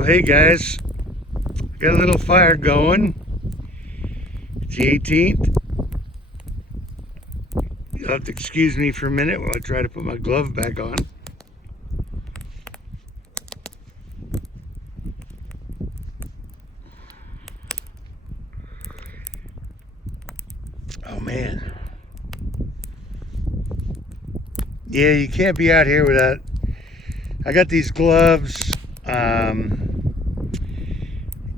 Well, hey guys, got a little fire going. It's the 18th. You'll have to excuse me for a minute while I try to put my glove back on. Oh man. Yeah, you can't be out here without. I got these gloves.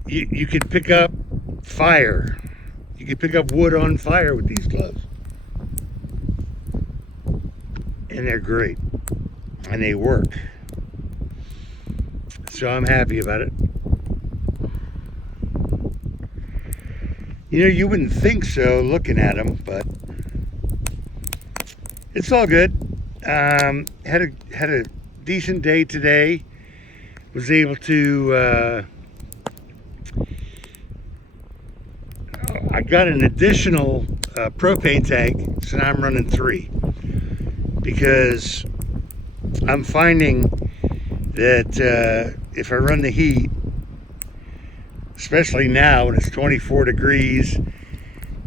You can pick up fire. You can pick up wood on fire with these gloves. And they're great. And they work. So I'm happy about it. You know, you wouldn't think so looking at them, but it's all good. Had a decent day today. Was able to I got an additional propane tank, so now I'm running 3 because I'm finding that if I run the heat, especially now when it's 24 degrees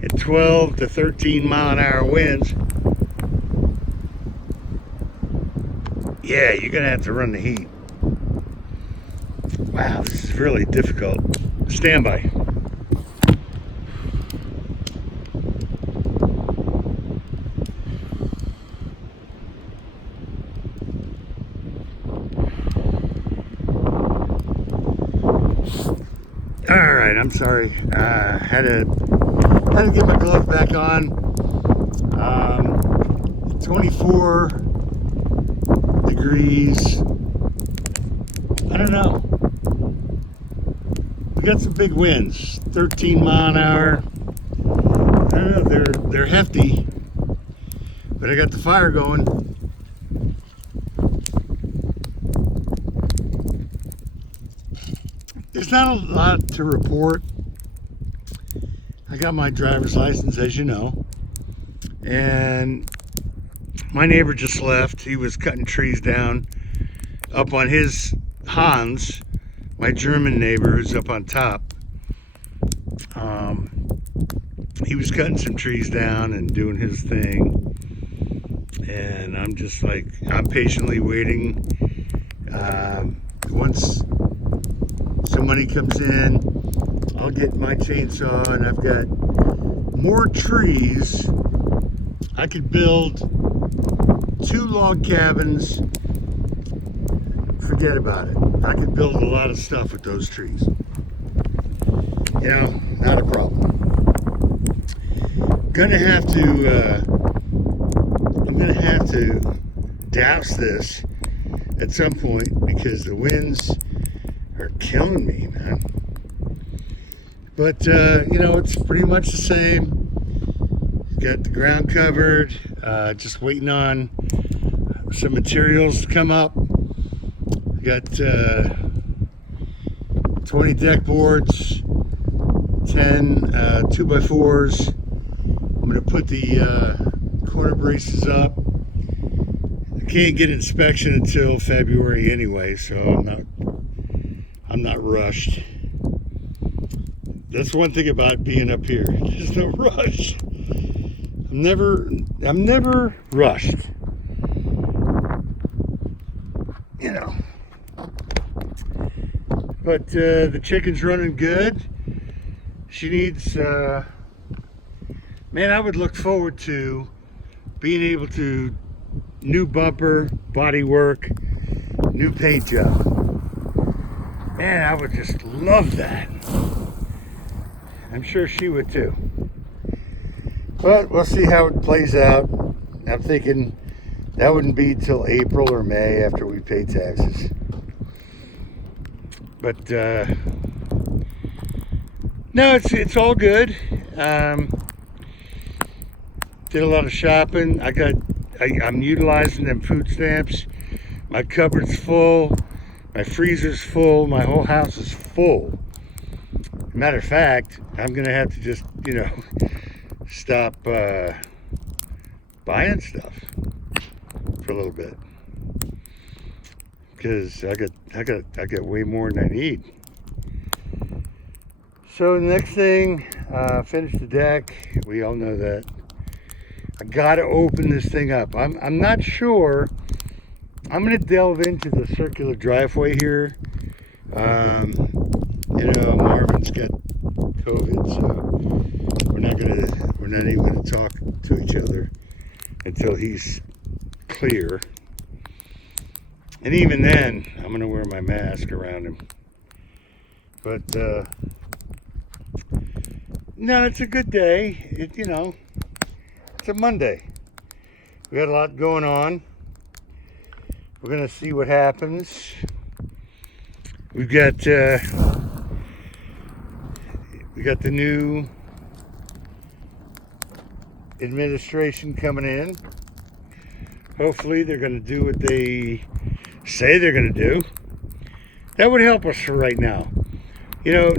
at 12 to 13 mile an hour winds, yeah, you're gonna have to run the heat. Wow, this is really difficult. Stand by. All right, I'm sorry. Had to get my glove back on. 24 degrees. I don't know. We got some big winds. 13 mile an hour. I don't know. They're hefty, but I got the fire going. There's not a lot to report. I got my driver's license, as you know, and my neighbor just left. He was cutting trees down up on his Hans, my German neighbor who's up on top. He was cutting some trees down and doing his thing, and I'm just like, I'm patiently waiting. Once some money comes in, I'll get my chainsaw, and I've got more trees. I could build 2 log cabins. Forget about it. I could build a lot of stuff with those trees. You know, not a problem. I'm gonna have to douse this at some point because the winds are killing me, man. But you know, it's pretty much the same. Got the ground covered, just waiting on some materials to come up. Got 20 deck boards, 10 2x4s. I'm gonna put the corner braces up. I can't get inspection until February anyway, so I'm not rushed. That's one thing about being up here. There's no rush. I'm never rushed. You know. But the chicken's running good. She needs, man, I would look forward to being able to new bumper, body work, new paint job. Man, I would just love that. I'm sure she would too. But we'll see how it plays out. I'm thinking that wouldn't be till April or May after we pay taxes. But no, it's all good. Did a lot of shopping. I'm utilizing them food stamps. My cupboard's full. My freezer's full. My whole house is full. Matter of fact, I'm gonna have to just, you know, stop buying stuff for a little bit. because I got way more than I need. So the next thing, finish the deck. We all know that. I gotta open this thing up. I'm not sure. I'm gonna delve into the circular driveway here. You know, Marvin's got COVID, so we're not even gonna talk to each other until he's clear. And even then, I'm gonna wear my mask around him. But no, it's a good day. You know, it's a Monday. We got a lot going on. We're gonna see what happens. We've got the new administration coming in. Hopefully they're going to do what they say they're going to do. That would help us for right now. You know,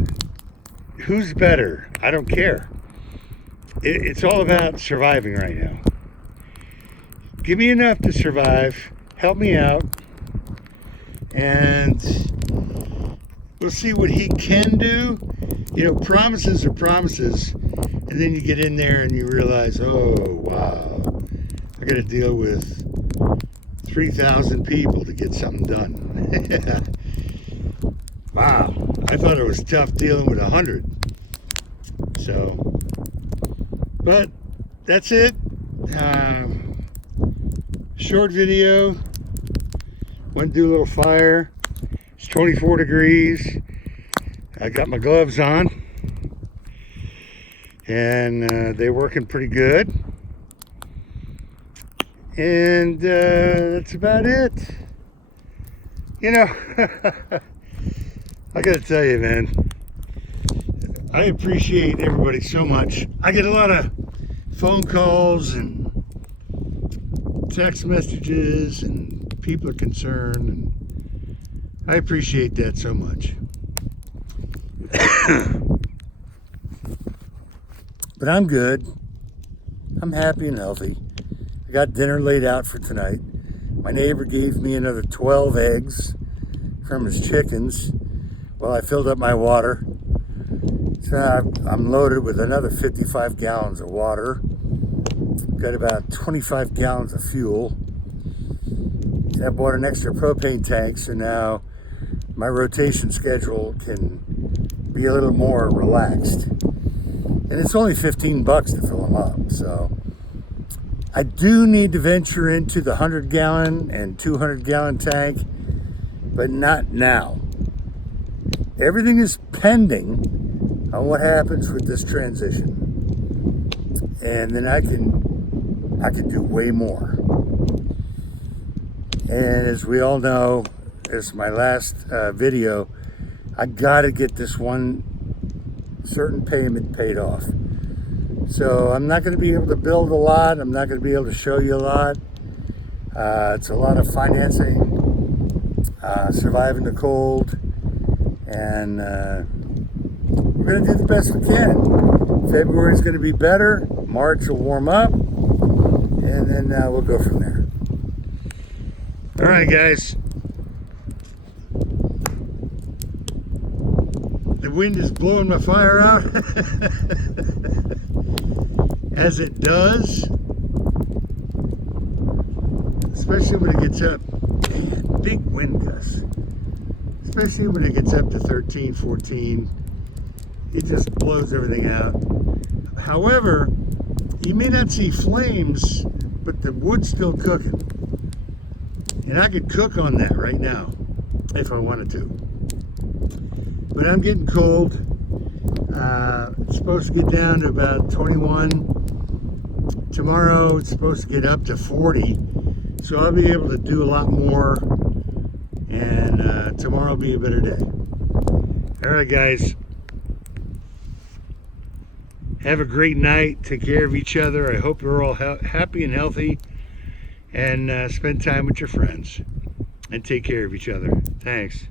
who's better? I don't care. It's all about surviving right now. Give me enough to survive. Help me out. And we'll see what he can do. You know, promises are promises. And then you get in there and you realize, oh, wow, I got to deal with 3,000 people to get something done. Wow, I thought it was tough dealing with 100. So, but that's it. Short video. Went to do a little fire. It's 24 degrees. I got my gloves on. And they're working pretty good. And that's about it. You know, I gotta tell you, man, I appreciate everybody so much. I get a lot of phone calls and text messages, and people are concerned, and I appreciate that so much. But I'm good. I'm happy and healthy. I got dinner laid out for tonight. My neighbor gave me another 12 eggs from his chickens while I filled up my water. So I'm loaded with another 55 gallons of water. Got about 25 gallons of fuel. I bought an extra propane tank, so now my rotation schedule can be a little more relaxed. And it's only 15 bucks to fill them up. So I do need to venture into the 100 gallon and 200 gallon tank, but not now. Everything is pending on what happens with this transition. And then I can do way more. And as we all know, as my last video, I gotta get this one certain payment paid off. So I'm not gonna be able to build a lot. I'm not gonna be able to show you a lot. It's a lot of financing, surviving the cold, and we're gonna do the best we can. February's gonna be better. March will warm up, and then we'll go from there. All right, guys. The wind is blowing my fire out, as it does, especially when it gets up. Man, big wind gusts. Especially when it gets up to 13, 14. It just blows everything out. However, you may not see flames, but the wood's still cooking. And I could cook on that right now, if I wanted to. But I'm getting cold. It's supposed to get down to about 21. Tomorrow it's supposed to get up to 40. So I'll be able to do a lot more. And tomorrow will be a better day. All right, guys. Have a great night. Take care of each other. I hope you're all happy and healthy. And spend time with your friends. And take care of each other. Thanks.